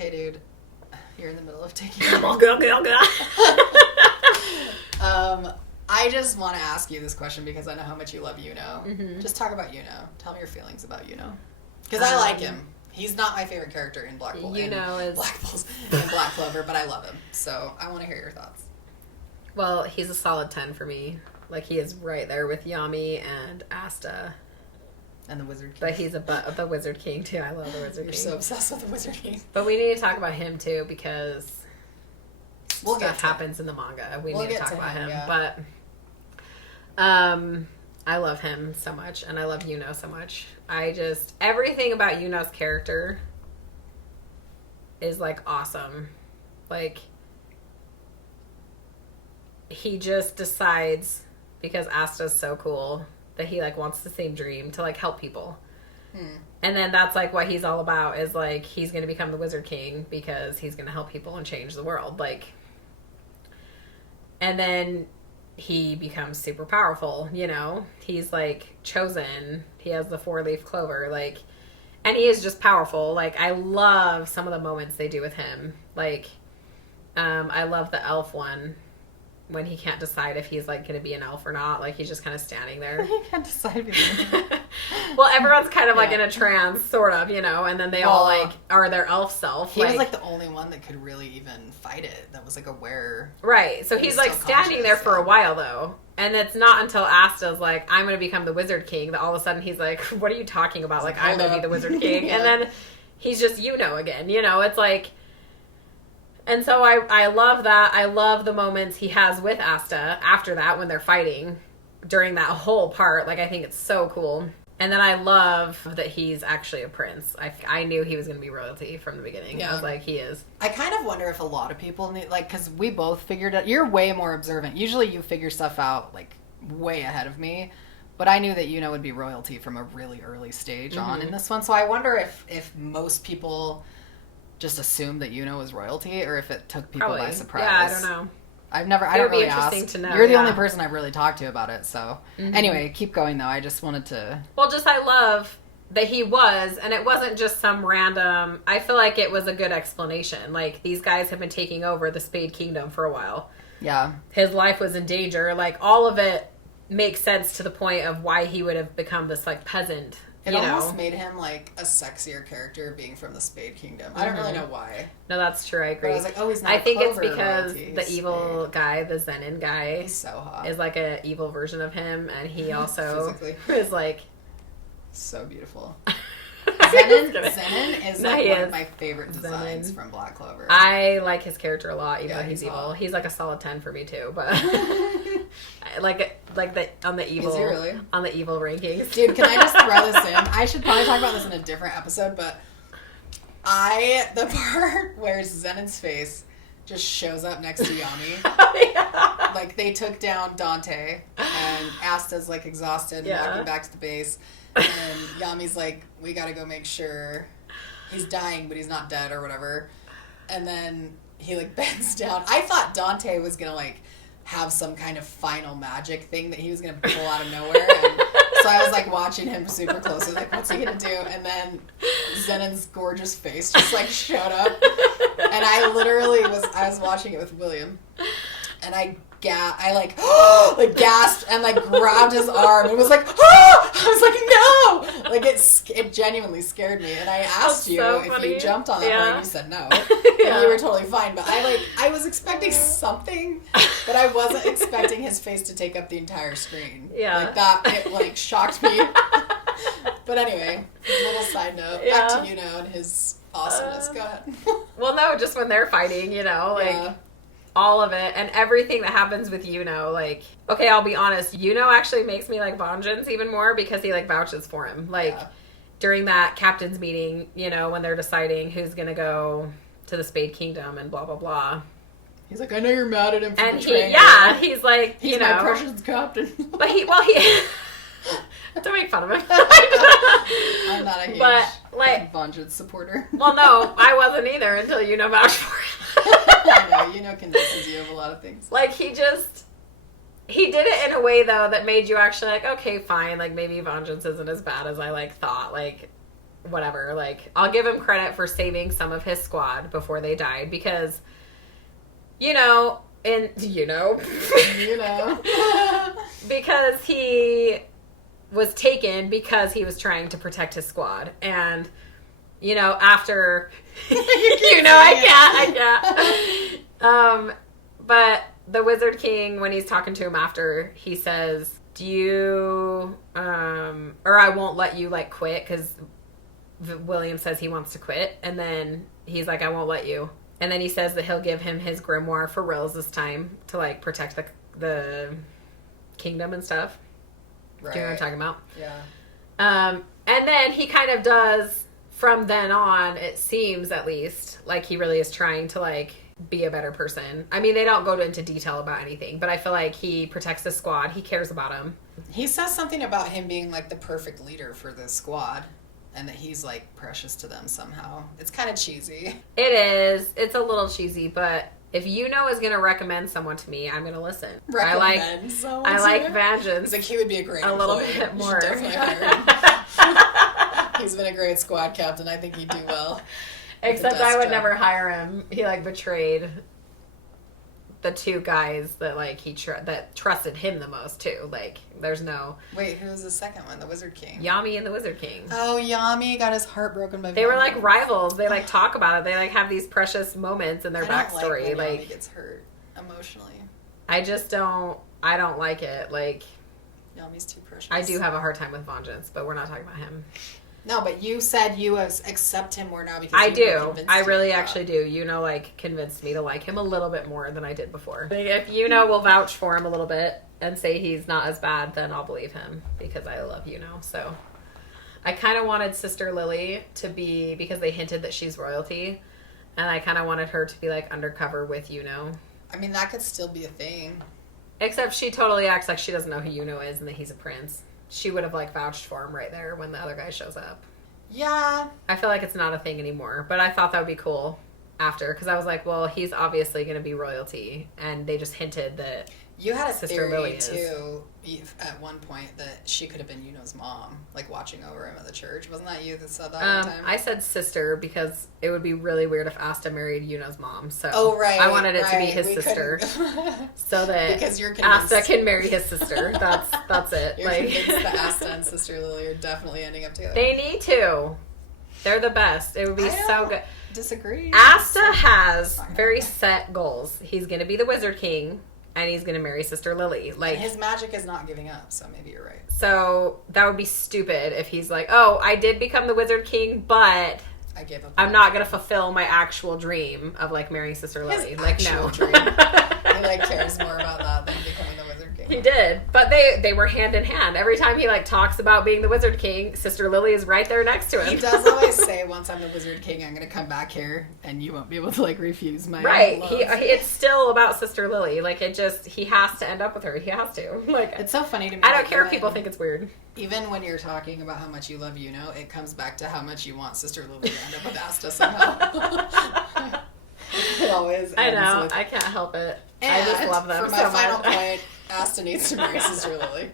Okay, dude. You're in the middle of taking... I just want to ask you this question because I know how much you love Yuno. Mm-hmm. Just talk about Yuno. Tell me your feelings about Yuno. Because I like him. He's not my favorite character in Black Clover. Yuno is... in Black Clover, but I love him. So I want to hear your thoughts. Well, he's a solid 10 for me. Like, he is right there with Yami and Asta. And the Wizard King. But he's the Wizard King, too. I love the Wizard King. You're so obsessed with the Wizard King. But we need to talk about him, too, because stuff happens in the manga. We need to talk about him. Yeah. But I love him so much, and I love Yuno so much. Everything about Yuno's character is, like, awesome. Like, he just decides, because Asta's so cool, that he, like, wants the same dream to, like, help people. And then that's, like, what he's all about, is, like, he's going to become the Wizard King because he's going to help people and change the world. Like, and then he becomes super powerful, you know? He's, like, chosen. He has the 4-leaf clover, like, and he is just powerful. Like, I love some of the moments they do with him. Like, I love the elf one, when he can't decide if he's, like, going to be an elf or not. Like, he's just kind of standing there. He can't decide. Well, everyone's kind of, like, in a trance, sort of, you know, and then they all, like, are their elf self. He was, like, the only one that could really even fight it. That was, like, aware. Right. So he's, like, standing there for a while, though. And it's not until Asta's like, I'm going to become the Wizard King, that all of a sudden he's like, what are you talking about? Like, I'm going to be the Wizard King. Yeah. And then he's just Yuno again, you know? It's like... And so I love that. I love the moments he has with Asta after that when they're fighting during that whole part. Like, I think it's so cool. And then I love that he's actually a prince. I knew he was going to be royalty from the beginning. Yeah. I was like, he is. I kind of wonder if a lot of people need, like, because we both figured it. You're way more observant. Usually you figure stuff out, like, way ahead of me. But I knew that Yuno would be royalty from a really early stage on in this one. So I wonder if most people... just assumed that Yuno was royalty, or if it took people by surprise. Yeah, I don't know. I don't really ask. To know, You're the only person I've really talked to about it, so. Anyway, keep going, though. I just wanted to... Well, just I love that he was, and it wasn't just some random... I feel like it was a good explanation. Like, these guys have been taking over the Spade Kingdom for a while. Yeah. His life was in danger. Like, all of it makes sense to the point of why he would have become this, like, peasant. It almost made him, like, a sexier character being from the Spade Kingdom. I don't really know why. No, that's true. I agree. But I was like, oh, he's not I think it's because the evil guy, the Zenin guy, he's so hot. Is like an evil version of him, and he also is, like... so beautiful. Zenin is like one of my favorite designs from Black Clover. I like his character a lot, even though he's evil. He's like a solid 10 for me too, but like the on the evil on the evil rankings. Dude, can I just throw this in? I should probably talk about this in a different episode, but the part where Zenin's face just shows up next to Yami. Like, they took down Dante, and Asta's, like, exhausted and walking back to the base. And Yami's like, we gotta go make sure he's dying, but he's not dead or whatever. And then he, like, bends down. I thought Dante was gonna, like, have some kind of final magic thing that he was gonna pull out of nowhere. And so I was, like, watching him super closely, like, what's he gonna do? And then Zenin's gorgeous face just, like, showed up. And I literally I was watching it with William. And I gasped and, like, grabbed his arm and was like, oh! I was like, no! Like, it genuinely scared me. And I asked you if you jumped on that point, and you said no. And you were totally fine. But I was expecting something, but I wasn't expecting his face to take up the entire screen. Yeah. Like, that, it, like, shocked me. But anyway, little side note. Back to Yuno and his awesomeness. Go ahead. Well, no, just when they're fighting, you know, like... all of it, and everything that happens with Yuno, like, okay, I'll be honest, Yuno actually makes me like Vengeance even more because he, like, vouches for him. Like, during that captain's meeting, you know, when they're deciding who's gonna go to the Spade Kingdom and blah, blah, blah. He's like, I know you're mad at him for betraying he's like, he's my precious captain. But he don't make fun of him. I'm not a huge Vengeance supporter. Well, no, I wasn't either until Yuno vouched for him. I know, Yuno convinces you of a lot of things. Like, he did it in a way, though, that made you actually like, okay, fine, like, maybe Vengeance isn't as bad as I, like, thought. Like, whatever. Like, I'll give him credit for saving some of his squad before they died because, because he was taken because he was trying to protect his squad. And, after, I can't. But the Wizard King, when he's talking to him after, he says, do you, or I won't let you, like, quit, because William says he wants to quit, and then he's like, I won't let you. And then he says that he'll give him his grimoire for reals this time to, like, protect the kingdom and stuff. Right. Do you know what I'm talking about? Yeah. And then he kind of does, from then on, it seems, at least, like he really is trying to, like, be a better person. I mean, they don't go into detail about anything, but I feel like he protects the squad. He cares about him. He says something about him being like the perfect leader for the squad and that he's like precious to them somehow. It's kind of cheesy. It is. It's a little cheesy, but if Yuno is going to recommend someone to me, I'm going to listen. I like vengeance. It's like he would be a great employee. Little bit more. Definitely hire him. He's been a great squad captain. I think he'd do well. Except I would never hire him. He, like, betrayed the two guys that, like, that trusted him the most, too. Like, there's no... Wait, who was the second one? The Wizard King? Yami and the Wizard King. Oh, Yami got his heart broken by... They were, like, rivals. They, like, talk about it. They, like, have these precious moments in their backstory. Like Yami gets hurt emotionally. I just don't... I don't like it. Like... Yami's too precious. I do have a hard time with vengeance, but we're not talking about him. No, but you said you accept him more now because I do. I really actually do. Like, convinced me to like him a little bit more than I did before. If will vouch for him a little bit and say he's not as bad, then I'll believe him because I love So I kind of wanted Sister Lily to be, because they hinted that she's royalty, and I kind of wanted her to be like undercover with Yuno. I mean, that could still be a thing. Except she totally acts like she doesn't know who Yuno is and that he's a prince. She would have, like, vouched for him right there when the other guy shows up. Yeah. I feel like it's not a thing anymore, but I thought that would be cool after, because I was like, well, he's obviously going to be royalty, and they just hinted that you had a Sister Lily theory, too, at one point, that she could have been Yuno's mom, like, watching over him at the church. Wasn't that you that said that one time? I said sister because it would be really weird if Asta married Yuno's mom, so I wanted it to be his sister, so that because you're Asta can marry his sister. That's it. You're convinced that Asta and Sister Lily are definitely ending up together. They need to. They're the best. It would be so good. Disagree. Asta has very set goals. He's going to be the Wizard King, and he's going to marry Sister Lily. Like, and his magic is not giving up, so maybe you're right. So that would be stupid if he's like, oh, I did become the Wizard King, but I gave up. I'm not going to fulfill my actual dream of, like, marrying Sister Lily. His like, actual no. Dream. He, like, cares more about that than becoming the Wizard King. He did. But they were hand in hand. Every time he, like, talks about being the Wizard King, Sister Lily is right there next to him. He does always say, once I'm the Wizard King, I'm going to come back here, and you won't be able to, like, refuse my right. love. It's still about Sister Lily. Like, he has to end up with her. He has to. Like, it's so funny to me. I don't care if people think it's weird. Even when you're talking about how much you love Yuno, it comes back to how much you want Sister Lily to end up with Asta somehow. It always ends I know. with... I can't help it. And I just love them for my so final much. point, Asta needs to marry Sister Lily.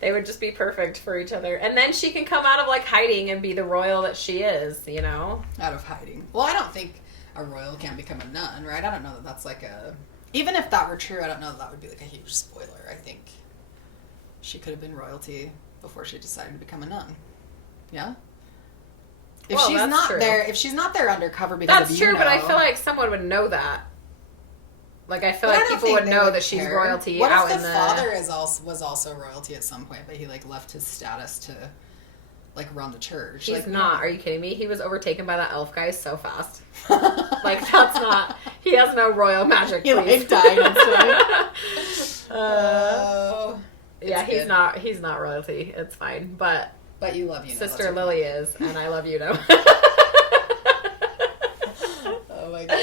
They would just be perfect for each other. And then she can come out of, like, hiding and be the royal that she is, you know? Out of hiding. Well, I don't think a royal can become a nun, right? I don't know that that's like a... Even if that were true, I don't know that would be like a huge spoiler. I think she could have been royalty before she decided to become a nun. Yeah? If she's not true. there, if she's not there undercover because that's of true, Yuno, but I feel like someone would know that. Like, I feel like people would know that she's royalty what out if in the... father was also royalty at some point, but he, like, left his status to, like, run the church? He's like, not. Are you kidding me? He was overtaken by that elf guy so fast. Like, that's not... He has no royal magic, he, please. like, died instantly. Yeah, he's not royalty. It's fine. But you love Yuno. Sister Lily is, and I love Yuno. Oh my gosh.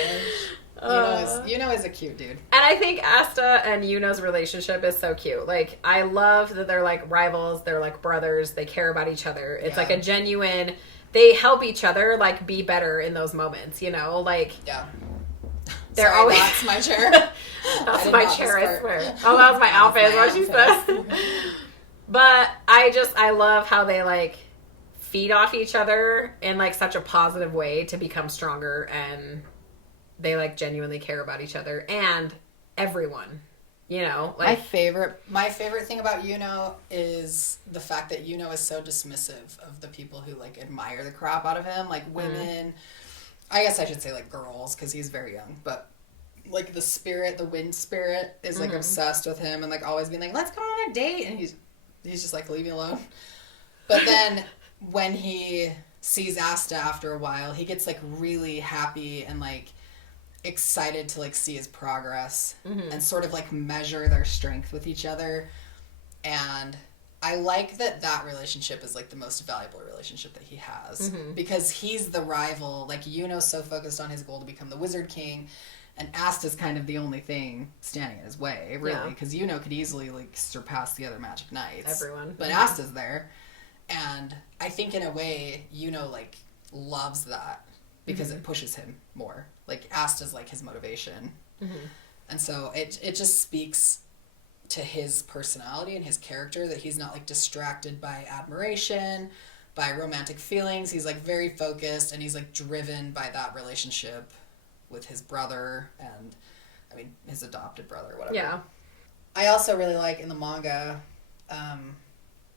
Yuno is a cute dude. And I think Asta and Yuno's relationship is so cute. Like, I love that they're, like, rivals. They're, like, brothers. They care about each other. It's, like, a genuine... They help each other, like, be better in those moments, you know? Like... Yeah. They're Sorry, always... That's my chair. That's my chair, I swear. Oh, that was my outfit, is what she says. But I love how they, like, feed off each other in like such a positive way to become stronger, and they like genuinely care about each other and everyone. You know, like my favorite thing about Yuno is the fact that Yuno is so dismissive of the people who like admire the crap out of him, like women. I guess I should say like girls, because he's very young, but like the wind spirit is like obsessed with him and like always being like, let's go on a date, and he's just like, leave me alone. But then when he sees Asta after a while, he gets like really happy and like excited to like see his progress and sort of like measure their strength with each other. And I like that relationship is like the most valuable relationship that he has, because he's the rival. Like Yuno's so focused on his goal to become the Wizard King, and Asta's kind of the only thing standing in his way, really, because Yuno could easily like surpass the other Magic Knights. Everyone. But Asta's there. And I think in a way, Yuno like loves that because it pushes him more. Like Asta's like his motivation. And so it just speaks to his personality and his character, that he's not like distracted by admiration, by romantic feelings. He's like very focused, and he's like driven by that relationship with his brother, and I mean his adopted brother, whatever. Yeah. I also really like in the manga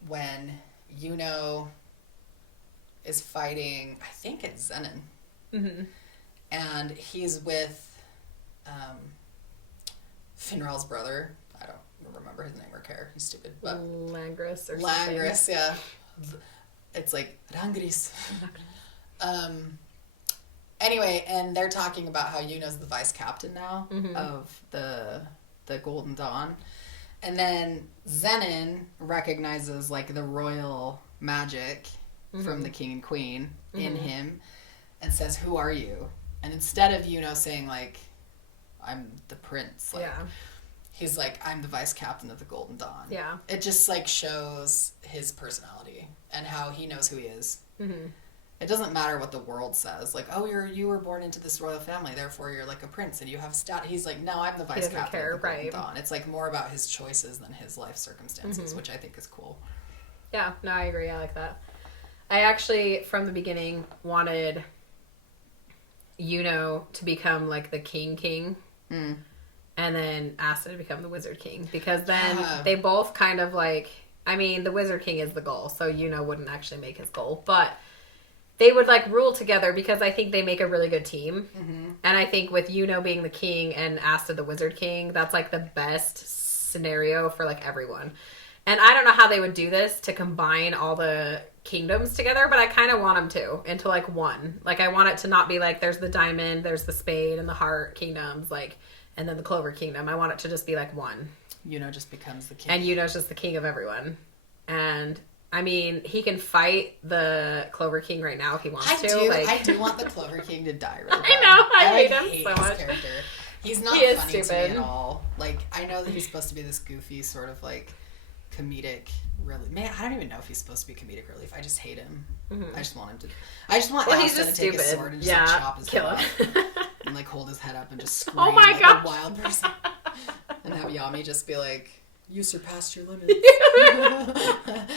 when Yuno is fighting, I think it's Zenin, and he's with Finral's brother. I don't remember his name or care. He's stupid. But Langris or something. Langris, yeah. It's like Rangris. Anyway, and they're talking about how Yuno's the vice captain now of the Golden Dawn. And then Zenin recognizes like the royal magic from the king and queen in him and says, "Who are you?" And instead of Yuno saying like, "I'm the prince," like he's like, "I'm the vice captain of the Golden Dawn." Yeah. It just like shows his personality and how he knows who he is. It doesn't matter what the world says. Like, oh, you were born into this royal family, therefore you're like a prince and you have He's like, no, I'm the vice captain of the Golden Dawn. It's like more about his choices than his life circumstances, which I think is cool. Yeah, no, I agree. I like that. I actually, from the beginning, wanted Yuno to become like the king. And then Asta to become the Wizard King. Because then they both kind of like, I mean, the Wizard King is the goal, so Yuno wouldn't actually make his goal. But they would like rule together, because I think they make a really good team. And I think with Yuno being the king and Asta the Wizard King, that's like the best scenario for like everyone. And I don't know how they would do this to combine all the kingdoms together, but I kind of want them to into like one. Like I want it to not be like there's the diamond, there's the spade and the heart kingdoms, like, and then the Clover kingdom. I want it to just be like one. Yuno just becomes the king. And Yuno's just the king of everyone. And I mean, he can fight the Clover King right now if he wants to. I do want the Clover King to die really bad. I know. I hate like, him so much. Character. He's not funny to me at all. Like, I know that he's supposed to be this goofy sort of like comedic relief. Man, I don't even know if he's supposed to be comedic relief. I just hate him. I just want him to. I just want Asta to take his sword and just like, chop his head off and like hold his head up and just scream like a wild person. And have Yami just be like, "You surpassed your limits."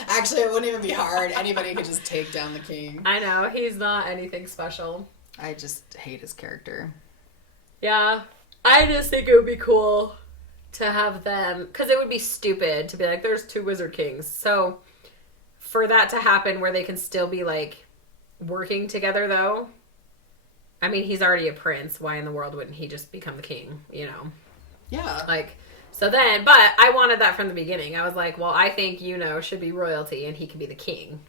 Actually, it wouldn't even be hard. Anybody could just take down the king. I know. He's not anything special. I just hate his character. Yeah. I just think it would be cool to have them, because it would be stupid to be like, there's two Wizard Kings. So for that to happen where they can still be like working together though, I mean, he's already a prince. Why in the world wouldn't he just become the king, you know? Yeah. Like, so then, but I wanted that from the beginning. I was like, well, I think Yuno should be royalty and he can be the king.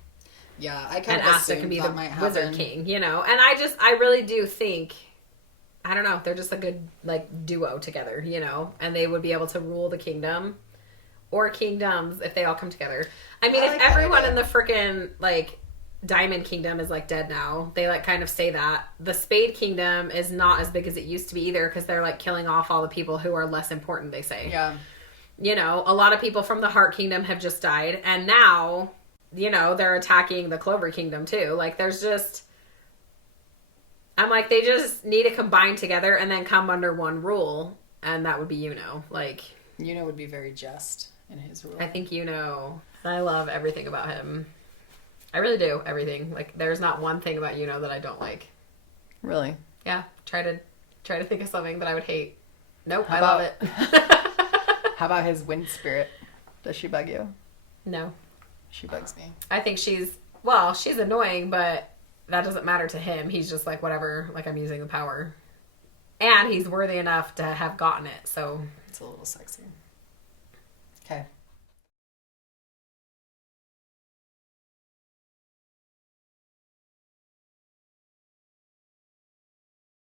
Yeah, I kind of assumed Asta can be the Wizard King, you know? And I really do think, I don't know, they're just a good, like, duo together, you know? And they would be able to rule the kingdom or kingdoms if they all come together. I mean, if everyone in the frickin', like, Diamond Kingdom is, like, dead now, they, like, kind of say that. The Spade Kingdom is not as big as it used to be either, because they're, like, killing off all the people who are less important, they say. Yeah. You know, a lot of people from the Heart Kingdom have just died, and now, you know, they're attacking the Clover Kingdom, too. Like, there's just... I'm like, they just need to combine together and then come under one rule, and that would be Yuno. Like... Yuno would be very just in his rule. I think Yuno... I love everything about him. I really do. Everything. Like, there's not one thing about Yuno that I don't like. Really? Yeah. Try to think of something that I would hate. Nope. I love it. How about his wind spirit? Does she bug you? No. She bugs me. I think she's annoying, but that doesn't matter to him. He's just like, whatever, like, I'm using the power. And he's worthy enough to have gotten it, so. It's a little sexy. Okay.